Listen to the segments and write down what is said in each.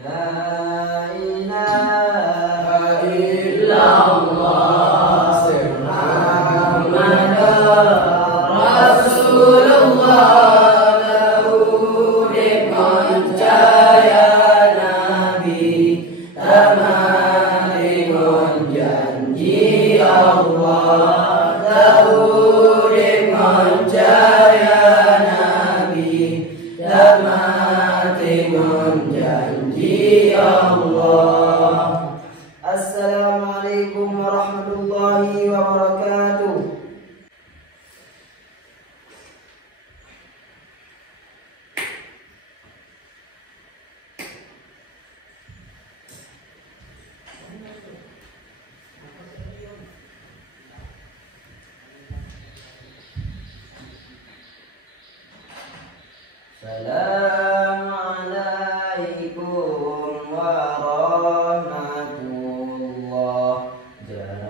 Assalamualaikum warahmatullahi wabarakatuh. Assalamualaikum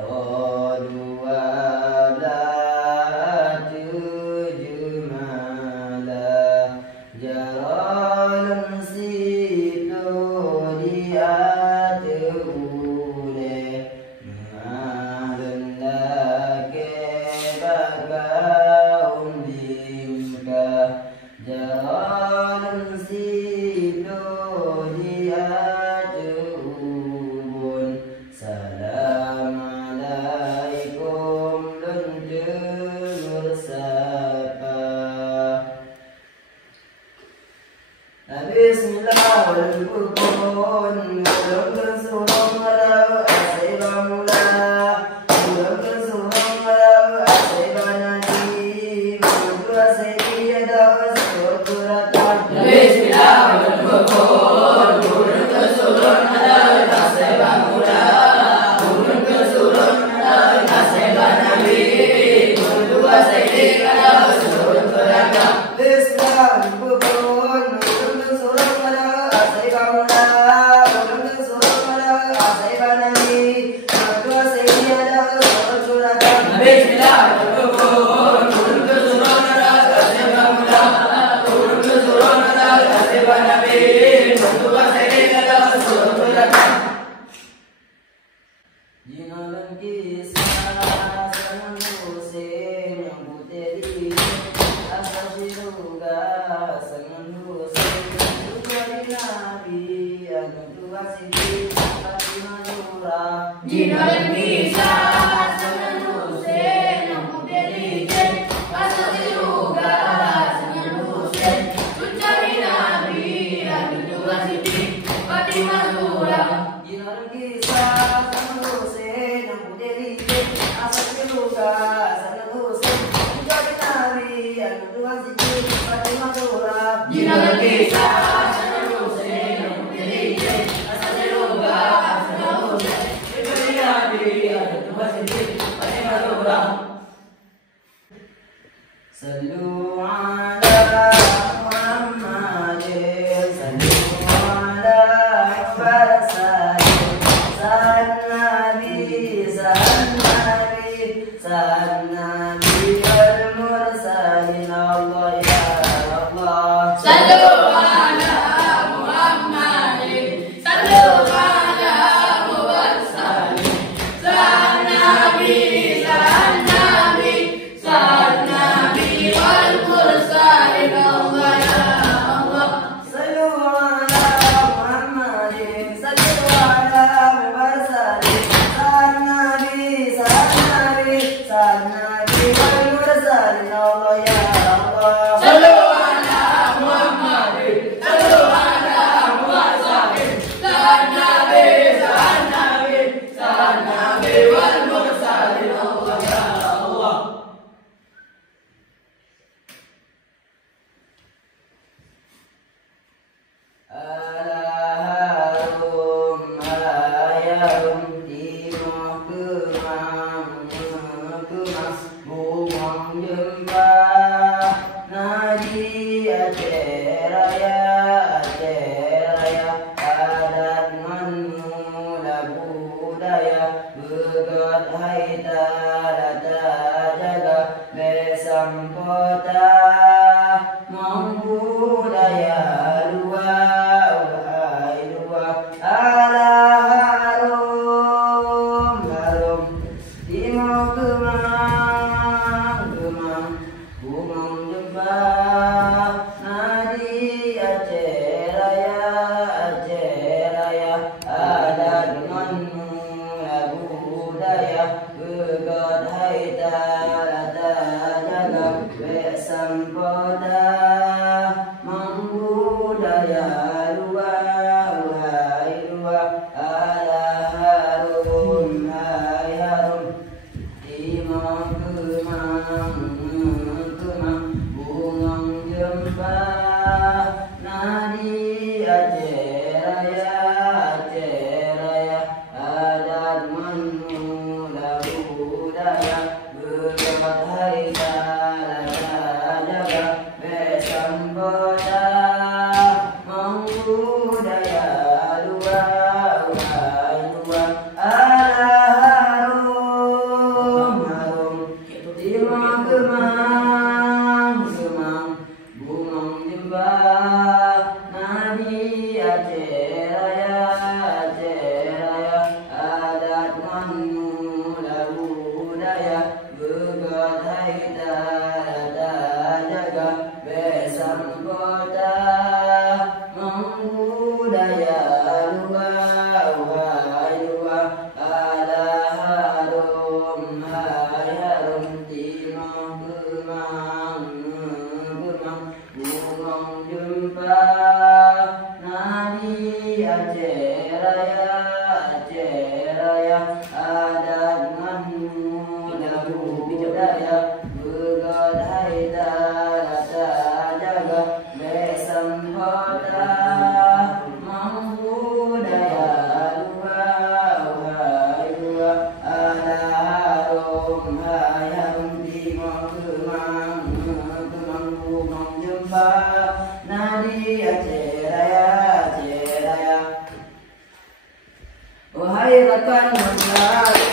warahmatullahi sempurna membudaya luar wahai luar ala harum hai harum timang kemang kemang bungang jembah nadi Aceh Raya adat menula budaya berkat hari jaga bersambota membudaya luar wahai luar ala harum harum timang kemang kemang bungang jembah nadi Aceh Raya adat menula budaya berkat hari jaga bersambota membudaya luar wahai luar ala harum hai harum timang kemang kemang bungang jembah nadi Aceh Raya adat menula budaya berkat hari jaga bersambota membudaya luar wahai luar ala harum hai harum timang kemang kemang bungang jembah nadi Aceh Raya wahai rekan mengawe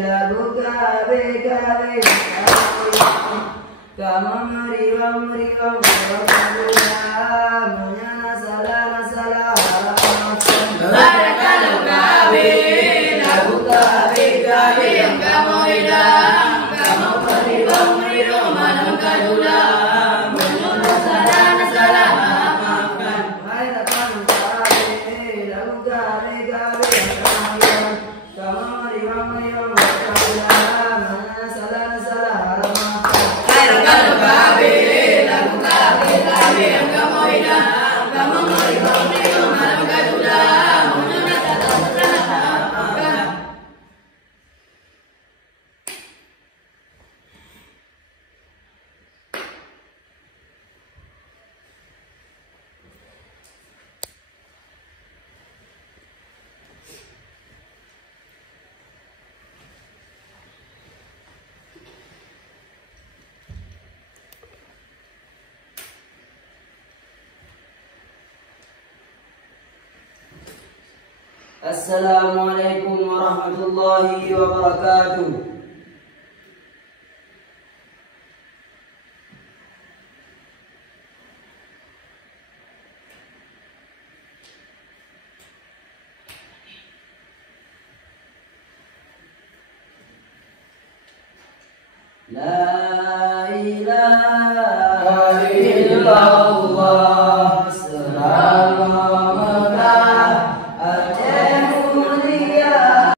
lagu gawe kamu meriwang menyana salah kalau gawe lagu gawe yang kamu hilang kamu meriwang malam kadula menyana salah maafkan wahai rekan mengawe lagu gawe kamu meriwang menyana salah kalau gawe lagu gawe yang kamu hilang kamu meriwang malam kadula menyana salah maafkan. Assalamualaikum warahmatullahi wabarakatuh. La ilaha illallah